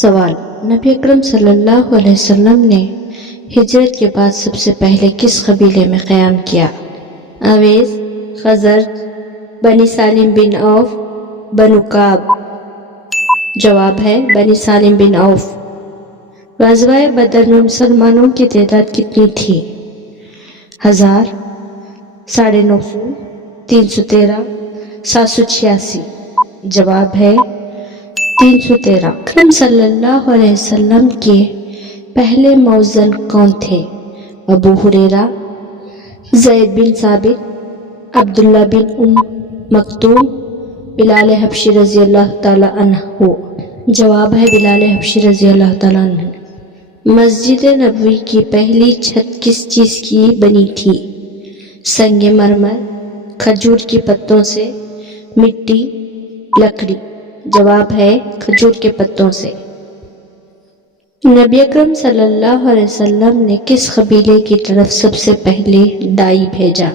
سوال: نبی اکرم صلی اللہ علیہ وسلم نے ہجرت کے بعد سب سے پہلے کس قبیلے میں قیام کیا؟ اویس، خزرج، بنی سالم بن عوف، بنو کعب۔ جواب ہے بنی سالم بن عوف۔ غزوہ بدر میں مسلمانوں کی تعداد کتنی تھی؟ 1000، 950، 313، 786۔ جواب ہے 313۔ اکرم صلی اللہ علیہ وسلم کے پہلے مؤذن کون تھے؟ ابو ہریرہ، زید بن ثابت، عبداللہ بن ام مکتوم، بلال حبشی رضی اللہ تعالی عنہ۔ جواب ہے بلال حبشی رضی اللہ تعالی عنہ۔ مسجد نبوی کی پہلی چھت کس چیز کی بنی تھی؟ سنگ مرمر، کھجور کی پتوں سے، مٹی، لکڑی۔ جواب ہے کھجور کے پتوں سے۔ نبی اکرم صلی اللہ علیہ وسلم نے کس قبیلے کی طرف سب سے پہلے داعی بھیجا؟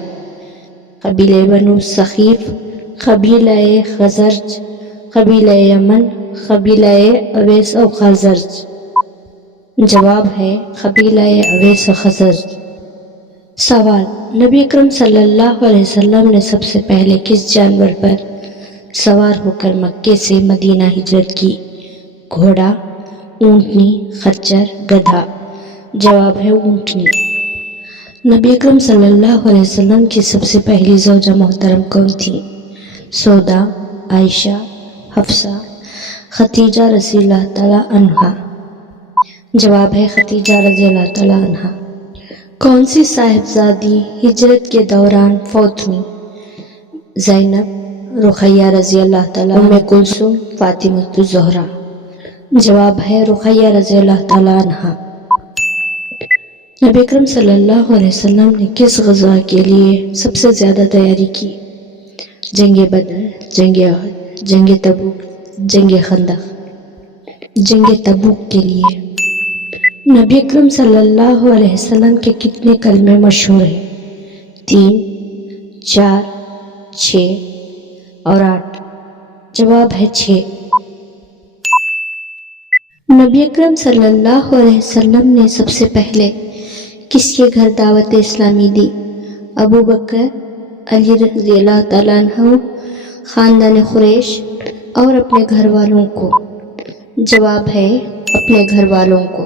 قبیلہ بنو ثقیف، قبیلہ خزرج، قبیلہ یمن، قبیلہ اویس و خزرج۔ جواب ہے قبیلہ اویس و خزرج۔ سوال: نبی اکرم صلی اللہ علیہ وسلم نے سب سے پہلے کس جانور پر سوار ہو کر مکے سے مدینہ ہجرت کی؟ گھوڑا، اونٹنی، خچر، گدھا۔ جواب ہے اونٹنی۔ نبی اکرم صلی اللہ علیہ وسلم کی سب سے پہلی زوجہ محترم کون تھی؟ سودا، عائشہ، حفصہ، خدیجہ رضی اللہ تعالی عنہا۔ جواب ہے خدیجہ رضی اللہ تعالی عنہا۔ کون سی صاحبزادی ہجرت کے دوران فوت ہوئی؟ زینب، رقیہ رضی اللہ تعالی عنہ، ام کلثوم، فاطمہ الزہرا۔ جواب ہے رقیہ رضی اللہ تعالی عنہا۔ نبی اکرم صلی اللہ علیہ وسلم نے کس غزوہ کے لیے سب سے زیادہ تیاری کی؟ جنگ بدر، جنگ احد، جنگ تبوک، جنگ خندق۔ جنگ تبوک کے لیے۔ نبی اکرم صلی اللہ علیہ وسلم کے کتنے کلمے مشہور ہیں؟ 3، 4، 6 اور 8۔ جواب ہے 6۔ نبی اکرم صلی اللہ علیہ وسلم نے سب سے پہلے کس کے گھر دعوت اسلامی دی؟ ابو بکر، علی رضی اللہ تعالیٰ عنہ، خاندان قریش اور اپنے گھر والوں کو۔ جواب ہے اپنے گھر والوں کو۔